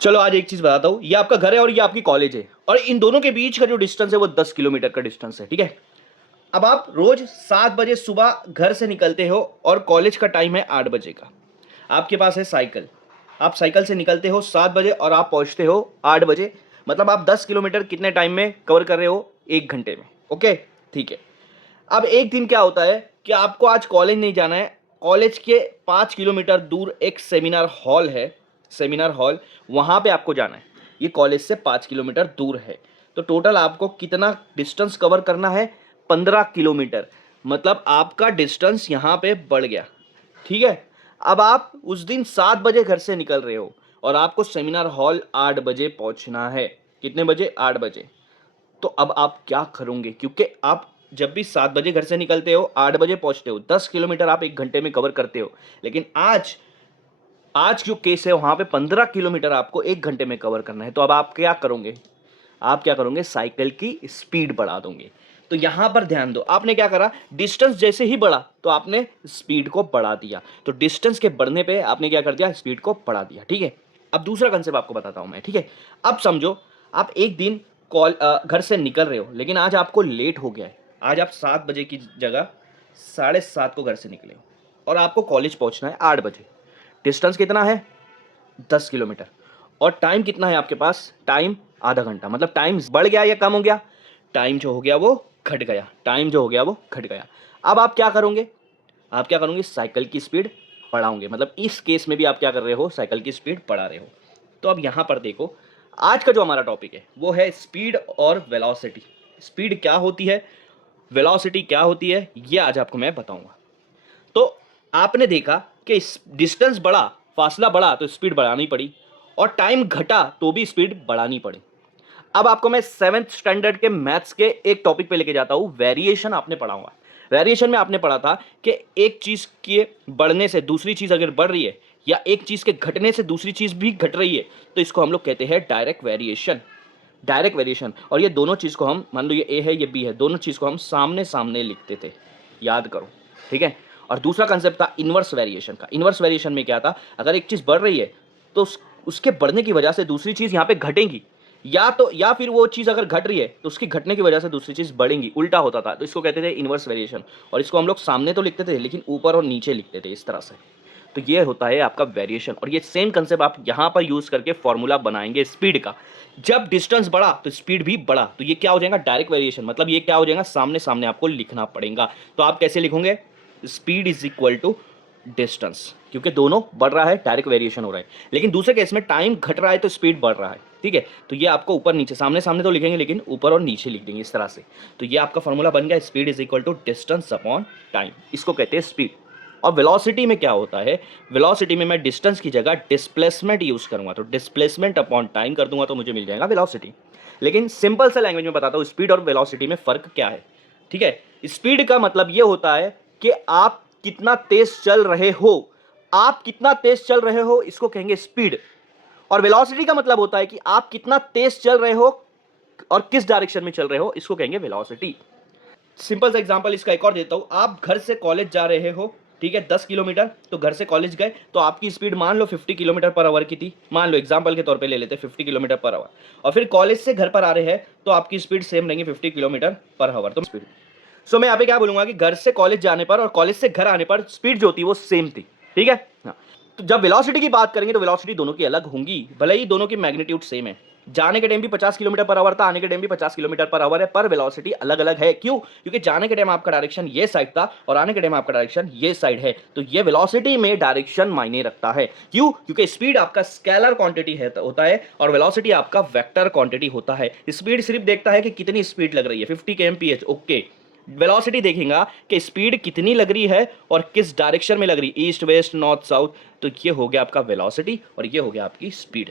चलो आज एक चीज बताता हूँ, ये आपका घर है और ये आपकी कॉलेज है, और इन दोनों के बीच का जो डिस्टेंस है वो 10 किलोमीटर का डिस्टेंस है। ठीक है। अब आप रोज 7 बजे सुबह घर से निकलते हो और कॉलेज का टाइम है 8 बजे का। आपके पास है साइकिल, आप साइकिल से निकलते हो 7 बजे और आप पहुंचते हो 8 बजे। मतलब आप 10 किलोमीटर कितने टाइम में कवर कर रहे हो? 1 घंटे में। ओके, ठीक है। अब एक दिन क्या होता है कि आपको आज कॉलेज नहीं जाना है। कॉलेज के 5 किलोमीटर दूर एक सेमिनार हॉल है, सेमिनार हॉल, वहाँ पे आपको जाना है। ये कॉलेज से 5 किलोमीटर दूर है। तो टोटल आपको कितना डिस्टेंस कवर करना है? 15 किलोमीटर। मतलब आपका डिस्टेंस यहाँ पे बढ़ गया। ठीक है। अब आप उस दिन 7 बजे घर से निकल रहे हो और आपको सेमिनार हॉल 8 बजे पहुंचना है। कितने बजे? 8 बजे। तो अब आप क्या करोगे? क्योंकि आप जब भी 7 बजे घर से निकलते हो 8 बजे पहुंचते हो, 10 किलोमीटर आप 1 घंटे में कवर करते हो। लेकिन आज आज जो केस है वहां पे 15 किलोमीटर आपको 1 घंटे में कवर करना है। तो अब आप क्या करोगे? आप क्या करोगे? साइकिल की स्पीड बढ़ा दोगे। तो यहां पर ध्यान दो, आपने क्या करा? डिस्टेंस जैसे ही बढ़ा तो आपने स्पीड को बढ़ा दिया। तो डिस्टेंस के बढ़ने पे आपने क्या कर दिया? स्पीड को बढ़ा दिया। ठीक है। अब दूसरा कंसेप्ट आपको बताता हूं मैं। ठीक है। अब समझो, आप एक दिन घर से निकल रहे हो, लेकिन आज आपको लेट हो गया है। आज आप 7 बजे की जगह 7:30 को घर से निकले हो और आपको कॉलेज पहुंचना है 8 बजे। डिस्टेंस कितना है? 10 किलोमीटर। और टाइम कितना है आपके पास? टाइम आधा घंटा। मतलब टाइम बढ़ गया या कम हो गया? टाइम जो हो गया वो घट गया। टाइम जो हो गया वो घट गया। अब आप क्या करोगे? आप क्या करोगे? साइकिल की स्पीड बढ़ाओगे। मतलब इस केस में भी आप क्या कर रहे हो? साइकिल की स्पीड बढ़ा रहे हो। तो अब यहां पर देखो, आज का जो हमारा टॉपिक है वो है स्पीड और वेलोसिटी। स्पीड क्या होती है, वेलोसिटी क्या होती है, ये आज आपको मैं बताऊंगा। तो आपने देखा कि डिस्टेंस बढ़ा, फासला बढ़ा तो स्पीड बढ़ानी पड़ी, और टाइम घटा तो भी स्पीड बढ़ानी पड़ी। अब आपको मैं 7th स्टैंडर्ड के मैथ्स के एक टॉपिक पे लेके जाता हूं। वेरिएशन आपने पढ़ा होगा। वेरिएशन में आपने पढ़ा था कि एक चीज के बढ़ने से दूसरी चीज अगर बढ़ रही है, या एक चीज के घटने से दूसरी चीज भी घट रही है, तो इसको हम लोग कहते हैं डायरेक्ट वेरिएशन। Direct variation. और ये दोनों चीज को हम, मान लो ये ए है ये बी है, दोनों चीज को हम सामने सामने लिखते थे। याद करो। ठीक है। और दूसरा कंसेप्ट था इनवर्स वेरिएशन का। इनवर्स वेरिएशन में क्या था? अगर एक चीज बढ़ रही है तो उसके बढ़ने की वजह से दूसरी चीज यहाँ पे घटेगी, या फिर वो चीज अगर घट रही है तो उसकी घटने की वजह से दूसरी चीज बढ़ेगी। उल्टा होता था, तो इसको कहते थे इनवर्स वेरिएशन। और इसको हम लोग सामने तो लिखते थे लेकिन ऊपर और नीचे लिखते थे, इस तरह से। तो ये होता है आपका वेरिएशन, और ये सेम कंसेप्ट आप यहां पर यूज करके फॉर्मूला बनाएंगे स्पीड का। जब डिस्टेंस बढ़ा तो स्पीड भी बढ़ा, तो ये क्या हो जाएगा? Direct variation. मतलब ये क्या हो जाएगा? सामने सामने आपको लिखना पड़ेगा। तो आप कैसे लिखोगे? Speed is equal to distance, क्योंकि दोनों बढ़ रहा है, डायरेक्ट वेरिएशन हो रहा है। लेकिन दूसरे केस में टाइम घट रहा है तो स्पीड बढ़ रहा है। ठीक है। तो ये आपको ऊपर नीचे, सामने सामने तो लिखेंगे लेकिन ऊपर और नीचे लिख देंगे, इस तरह से। तो ये आपका फॉर्मूला बन गया, speed is equal to distance upon time. इसको कहते हैं स्पीड। और वेलोसिटी में क्या होता है? वेलोसिटी में मैं डिस्टेंस की जगह डिस्प्लेसमेंट यूज करूंगा। तो डिस्प्लेसमेंट अपॉन टाइम कर दूंगा तो मुझे मिल जाएगा वेलोसिटी। लेकिन सिंपल से लैंग्वेज में बताता हूं, स्पीड और वेलोसिटी में फर्क क्या है। ठीक है। स्पीड का मतलब ये होता है कि आप कितना तेज चल रहे हो। आप कितना तेज चल रहे हो इसको कहेंगे स्पीड। और वेलोसिटी का मतलब होता है कि आप कितना तेज चल रहे हो और किस डायरेक्शन में चल रहे हो, इसको कहेंगे वेलोसिटी। सिंपल सा एग्जांपल इसका एक और देता हूं। आप घर से कॉलेज जा रहे हो, ठीक है, 10 किलोमीटर। तो घर से कॉलेज गए तो आपकी स्पीड मान लो 50 किलोमीटर पर आवर की थी। मान लो एग्जांपल के तौर पे ले लेते 50 किलोमीटर पर आवर। और फिर कॉलेज से घर पर आ रहे हैं तो आपकी स्पीड सेम रहेंगी 50 किलोमीटर पर आवर। तो स्पीड, सो मैं यहाँ पे क्या बोलूंगा कि घर से कॉलेज जाने पर और कॉलेज से घर आने पर स्पीड जो थी वो सेम थी। ठीक है। हाँ। तो जब वेलोसिटी की बात करेंगे तो वेलोसिटी दोनों की अलग होंगी, भले ही दोनों की मैग्नीट्यूड सेम है। जाने के टाइम भी 50 किलोमीटर पर आवर था, आने के टाइम भी 50 किलोमीटर पर आवर है, पर वेलोसिटी अलग अलग है। क्यों? क्योंकि जाने के टाइम आपका डायरेक्शन ये साइड था और आने के टाइम आपका डायरेक्शन ये साइड है। तो ये वेलोसिटी में डायरेक्शन मायने रखता है। क्यों? क्योंकि स्पीड आपका स्केलर क्वांटिटी है होता है और वेलोसिटी आपका वेक्टर क्वांटिटी होता है। स्पीड सिर्फ देखता है कि कितनी स्पीड लग रही है, 50 kmph। ओके। वेलोसिटी देखेगा कि स्पीड कितनी लग रही है और किस डायरेक्शन में लग रही है, ईस्ट वेस्ट नॉर्थ साउथ। तो ये हो गया आपका वेलोसिटी और ये हो गया आपकी स्पीड।